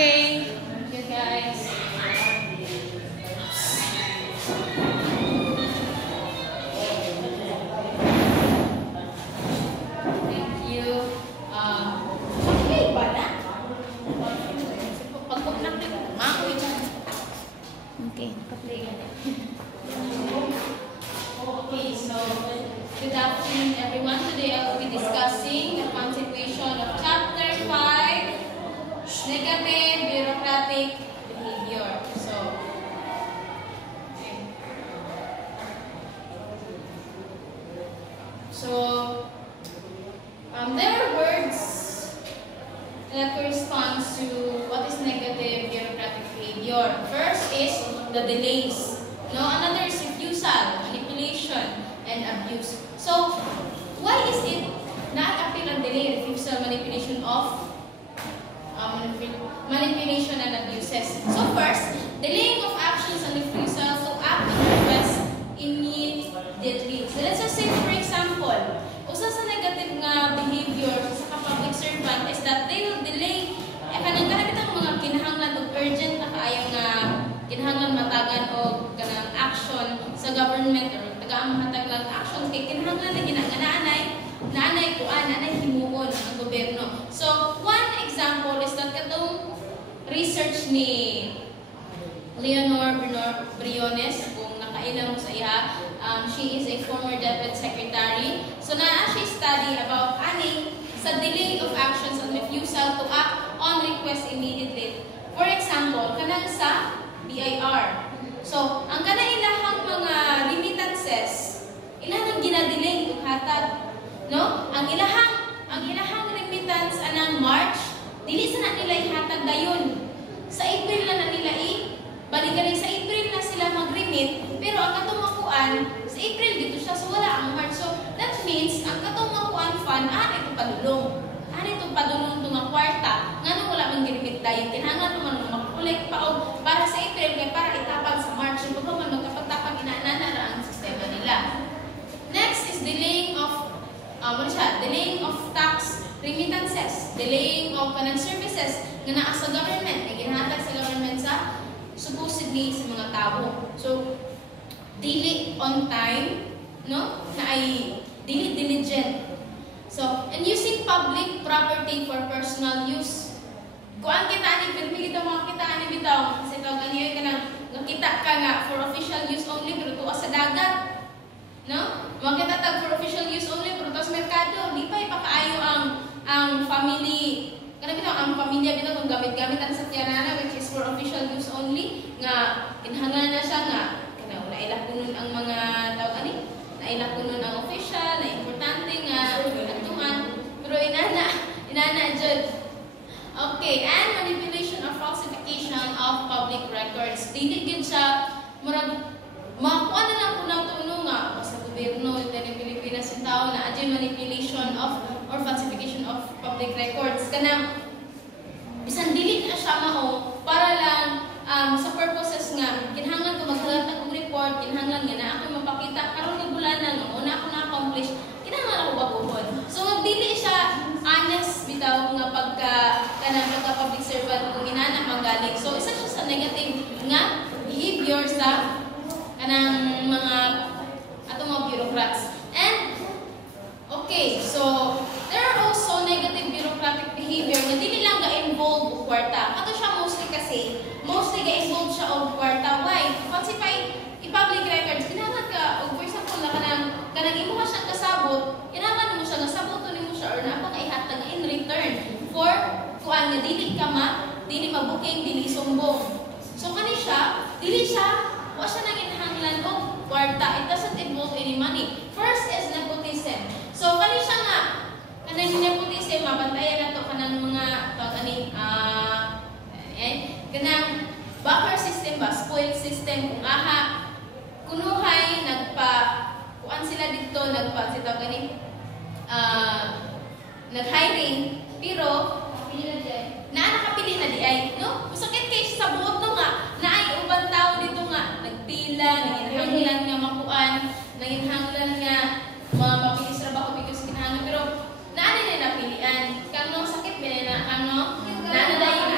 Okay. Thank you, guys. Thank you. Okay ba na? Pag-pag-play ko, makoy dyan. Okay, naka-play ka na. Okay, so good afternoon, everyone. Today I will be discussing the continuation of Chapter 5, Negative Bureaucratic Behavior. There are words that corresponds to what is negative bureaucratic behavior. First is the delays. No, another is refusal, manipulation, and abuse. So, why is it na-appeal ang delay, refusal, manipulation and abuses? So first, delaying of actions and refusal to act on request immediately. So let's just say, for example, usa sa negative nga behavior sa public servant is that they will delay kanang bitang mga kinahanglan o urgent na kaayo nga kinahanglan matagan o kanang action sa government or tagaang mahatag lang action kay kinahanglan na nanay kuan nanay himuon ang gobyerno. So one example is that katong research ni Leonor Briones, kung nakailang mo sa iya, she is a former deputy secretary. So naa she study about sa delay of actions and refusal to act on request immediately. For example, kanang sa BIR. So ang kanang mga remittances, ilang ginadelay ug hatag, no? Ang ilahang remittance anang March, dili sa nila ihatag dayon. Sa April na nila balikan sa April na sila mag-remit, pero ang katong makuan sa April dito siya, so wala ang March. So that means ang katong makuan fund ito padulong. Itong padulong itong kwarta. Ngano wala mang giremit dayon, kinahanglan naman mag-collect pa og para sa April kay para itapal sa March. Yung pag man magkapagtapang inaanana ra ang sistema nila. Next is delaying of tax remittances, delaying of kanang services nga naa sa government, nga ginahatag sa government sa supposedly sa mga tao. So dili on time, no? Na ay dili diligent. So, and using public property for personal use. Kuan kita ani permi kita mga kita ani bitaw kasi tawag ani kanang nakita ka nga for official use only pero tuwa sa dagat. No? Makita tag for official use only pero tuwa sa merkado, di pa ipakaayo ang family. Kana bitaw ang pamilya bitaw kung gamit-gamit ang sakyanana which is for official use only nga kinahanglan na siya nga kana wala ilakunon ang mga tawag ani nailakunon ang official na importante nga atuman pero inana jud. Okay, and manipulation or falsification of public records. Dili gid siya murag makuha na lang kuno tuno nga sa gobyerno dili Pilipinas in tao na adjay manipulation of or falsification of public records kanang bisan dili na siya mao para lang sa purposes nga kinahanglan ko maghalat og report, kinahanglan nga na ako mapakita karon nga bulanan nga una ako na-accomplish, kinahanglan ako baguhon. So dili siya honest bitaw nga pagka public servant kung inana manggaling. So isa siya sa negative nga behavior sa kanang mga atong mga bureaucrats. And okay, so there are also negative bureaucratic behavior na dili lang ga-involve og kwarta. Ato siya mostly ga-involve siya og kwarta. Why? To falsify i-public records, kinahanglan ka og for example na kanang imo ka siyang kasabot, kinahanglan mo siya nga saboton nimo siya or napa kay hatag in return for kuan nga dili mabuking, dili sumbong. So kani siya, wa siya nanginhanglan og kwarta. It doesn't involve any money. First is nepotism. So kani siya nga kanang nepotism mabantayan nato kanang mga kanang backer system ba, spoiled system kung kunuhay kuan sila dito nag-hiring pero nakapili na di ay no sakit kay sa buot no nga naay ubang tao dito nga nagpila nanginhanglan nga makuan nanginhanglan nga mapili sa trabaho because kinahanglan pero naani na napilian kang no sakit ba na ano nanaday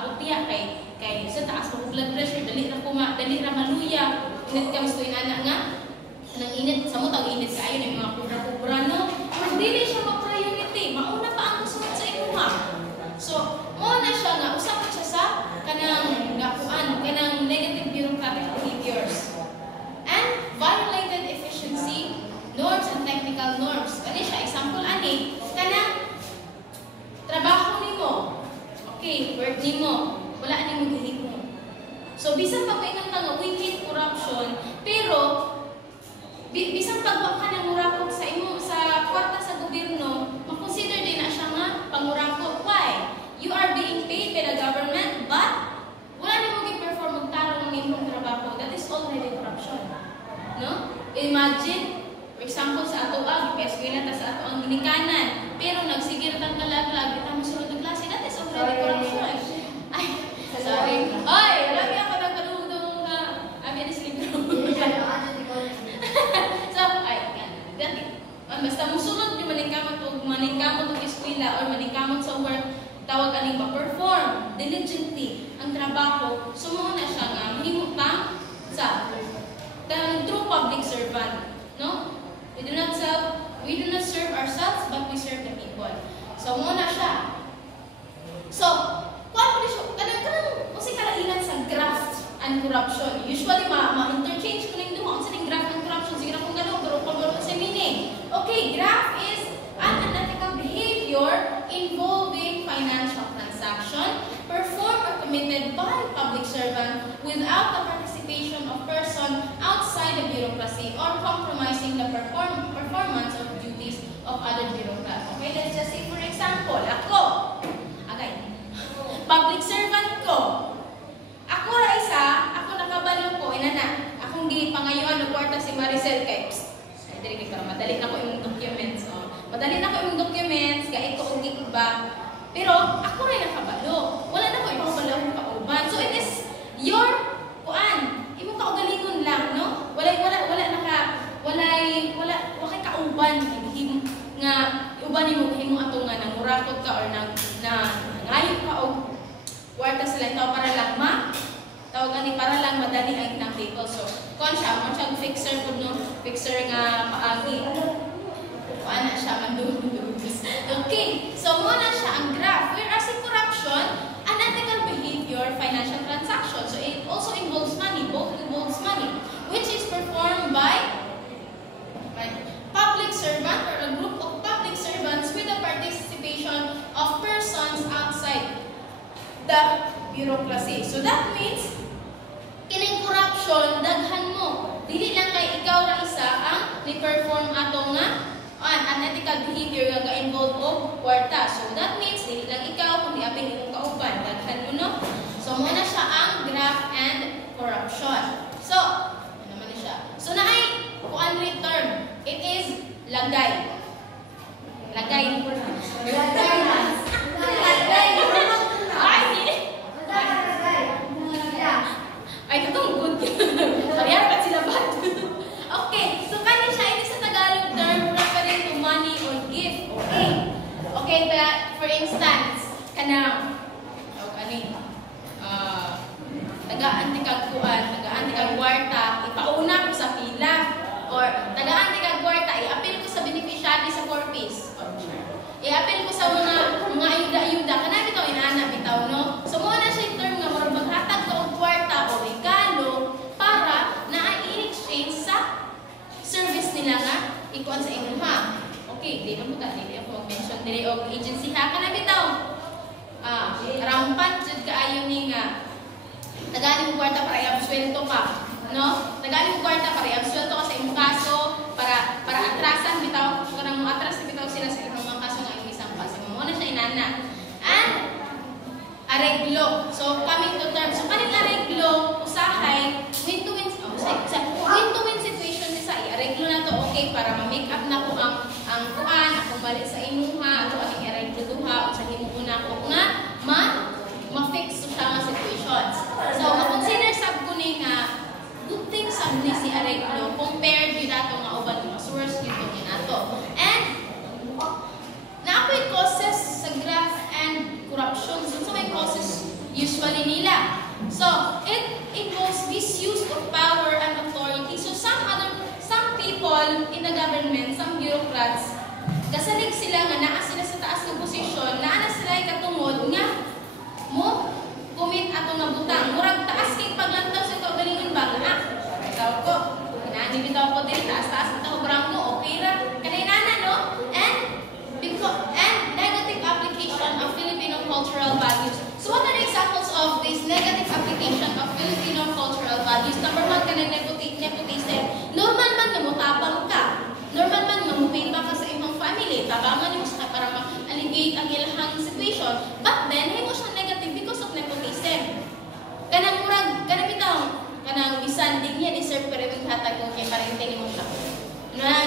makaabot diya kay sa taas mo blood pressure dali ra maluya init comes to inana nga nang init sa mo tag init kaayo ng mga kubra-kubra no mas dili siya ma-priority mauna pa ang musunod sa imuha so mo na siya nga usap siya sa kanang gakuan kanang negative bureaucratic behaviors and violated efficiency norms and technical norms kani siya example ani kanang trabaho nimo okay work nimo wala nimo gihimo so bisan pagpaingon ka nga we hate corruption pero bisan pagwa ka nang murakot sa imo sa kwarta sa gobyerno makonsider din na siya nga pangurakot why you are being paid by the government but wala nimo gi-perform og tarong ng imong trabaho that is already corruption no imagine for example sa ato eskwela ta sa ato ang ginikanan pero nagsigir tang kalaglag kita mo sulod ng klase that is already corruption ay sorry oy lagi ako nagkadungdung na abi ni libro so ay dati basta mo sulod di maningkamot og eskwela or maningkamot sa work tawag aning ma-perform diligently ang trabaho sumuha na siya nga mahimo pang sa true public servant no we do not serve ourselves but we serve the people so muna siya so kuan pa siya kanang kasi kalainan sa graft and corruption usually ma-interchange ko ning duha sa ning graft and corruption sige ra kung gano pero pag sa meaning okay graft is an unethical behavior involving financial transaction performed or committed by public servant without the participation of person outside the bureaucracy or compromising the performance of duties of other bureaucrats. Okay, let's just say for example, ako, public servant ko. Ako ra isa, ako nakabalo ko, inana, akong gipangayuan og kwarta si Maricel kay dili kay para madali na ko imong documents. Madali na ko imong documents, kay ito og gikba. Pero ako rin nakabalo. Wala na ko imong balong kauban. So it is your imong kaugalingon lang, no? Wala kay kauban nga uban nimo himo ato nga nangurakot ka or nangayo ka og kwarta sila ito para lang tawag ani para lang madali ang ilang table. So kon siya mo siyang fixer pud no, fixer nga paagi. Ana siya mandugos. Okay, so mo na siya ang graph. Whereas in corruption, unethical behavior, financial transaction. So it also involves money, both involves money, which is performed by public servant or a group of public servants with the participation of persons outside the bureaucracy. So that means kining corruption daghan mo. Dili lang kay ikaw ra isa ang ni-perform ato nga unethical behavior nga ga-involve og kwarta. So that means dili lang ikaw kundi apil imong kauban daghan mo no. So mo na siya ang graft and corruption. So ano man siya. So naay kuan term. It is lagay. Lagay. Ay, katong good. Pariyar pa sila bad. Okay, so kani siya ini sa Tagalog term referring to money or gift. Okay, but for instance, kanang tagaan ti kag kuan, tagaan ti kag kwarta, ipauna ko sa pila or tagaan ti kag kwarta, i-appeal ko sa beneficiary sa corpus. I-appeal ko sa mga ayuda-ayuda kana bitaw inana bitaw no. So mo na siya term nga murag maghatag ka og kwarta o regalo para na i-exchange sa service nila nga ikuan sa imuha. Okay, di na mo ta dili ako mag-mention dili og agency ha kana bitaw. Rampant jud kaayo ni nga tagaan mo kwarta para i-absuelto ka, no? Tagaan mo kwarta para i-absuelto ka sa imong kaso para atrasan bitaw kanang mo atras bitaw sila sa imong mga kaso nga isang kaso mo na siya inana. And areglo. So coming to terms. So kaning areglo usahay win-to-win situation ni sa i-areglo na to okay para ma-make up na ko ang kuan akong balik sa imuha ato aning areglo duha sa himuna ko nga ma-fix siya nga situations. So ma-consider sab ko ni nga good things sab ni si areglo compared gyud ato nga uban mga source dito ni nato. And naapoy causes sa graft and corruption. So may causes usually usually nila. So, it involves misuse of power and authority. So, some people in the government, some bureaucrats, kasalig sila nga naa sila sa taas ng posisyon, naa na sila ay katungod nga mo kumit ato nga butang. Murag taas kay paglantaw sa kaugalingon ba nga. Bitaw ko. Inaani bitaw ko din taas-taas bitaw brang mo okay ra. Kanay nana no? And negative application of Filipino cultural values. So what are the examples of this negative application of Filipino cultural values? Number one, kanang nepotism. Normal man nga mo tabang ka. Normal man nga mo payback ka sa imong family. Tabangan mo sa para ma-alleviate ang ilahang situation. But then, hay mo siya negative because of nepotism. Kanang murag, kanang bitaw, kanang bisan din niya deserve pero yung hatag mo kay parenting mo siya.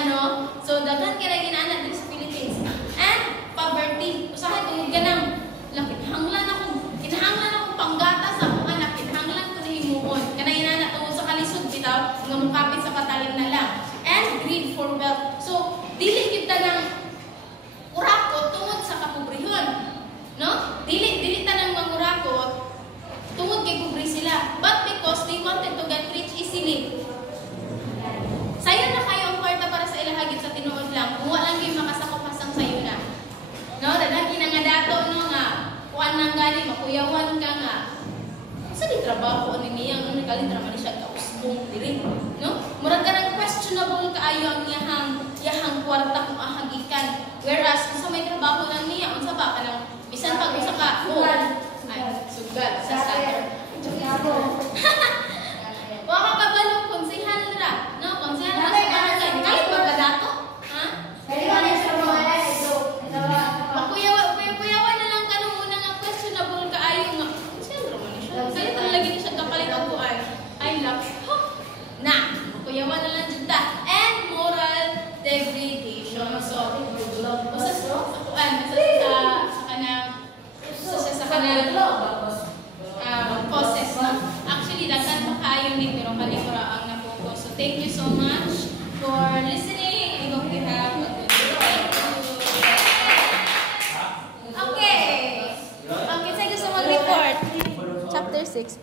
No? So, daghan kira ginaanak din sa Philippines. And poverty. Usahay kung ganang kinahanglan akong panggata sa akong anak, kinahanglan ko na himuon. Kanang inaanak tungod sa kalisod bitaw, nga mukapit sa patalim na lang. And greed for wealth. So, dili kita ng urakot tungod sa kapobrehon. No? Dili ta ng mangurakot tungod kay pobre sila. But because they wanted to get rich easily. Sayo na kayo ang kwarta para sa ilahagit sa tinuod lang. Kung walang kayo makasakopasang sayo na. No? Dadagi na nga dato, no nga. Kuan nang gali, makuyawan ka nga. Sa di trabaho, ano niya, ang nagalitra man siya kausbong diri. No? Murag ka ng questionable kaayo ang yahang kwarta kung ahagikan. Whereas, kung sa may trabaho lang niya, kung sa ba ka lang, bisan pag usa ka, sugat sa starter. Waka kabalong konsehan ra, no? Konsehan ra sa barangay. Kahit magkadato, ha? Makuyawan na lang ka nung una nga questionable kaayo nga. Konsehan ra man siya. Kaya talaga ni siya kapalit ang kuan. I love you. Na, makuyawan na lang dyan ta. And moral degradation. So, basta sa kuan, sa kanang causes, no? Actually, daghan pa kayo ni pero kalimura ang napokus. So, thank you so much for listening. I hope you have a good day. Okay. Okay, sige gusto mag-report. Chapter 6.